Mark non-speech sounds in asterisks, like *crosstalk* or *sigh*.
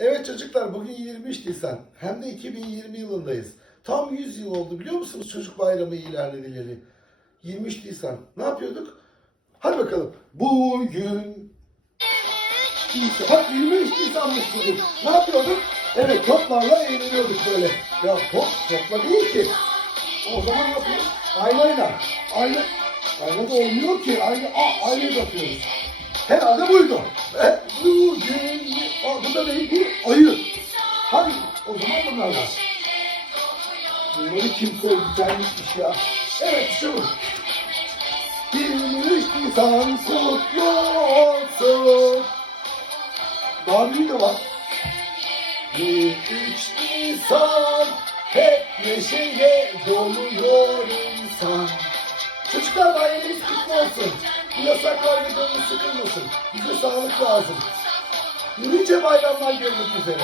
Evet çocuklar bugün 23 Nisan. Hem de 2020 yılındayız. Tam 100 yıl oldu biliyor musunuz çocuk bayramı ilan edileli? 23 Nisan. Ne yapıyorduk? Hadi bakalım. Bugün. Bak 23 Nisan'mış bugün. Ne yapıyorduk? Evet toplarla eğleniyorduk böyle. Ya top, topla değil ki. O zaman ne yapıyoruz? Aynayla. Ayna. Ayna da olmuyor ki. Ayna, aa, aynayı da atıyoruz. Herhalde buydu. E, *laughs* bu da ne? Bu ayı. Hadi o zaman bunlarla. Bunları kim koydu? Güzelmişmiş ya. Evet işte bu. 23 Nisan kutlu olsun. Daha büyüğü de var. 23 Nisan hep neşeyle doluyor insan. Çocuklar bayramınız kutlu olsun. Bu yasaklar ve canınız sıkılmasın. Bize sağlık lazım. Nice bayramlar görmek üzere.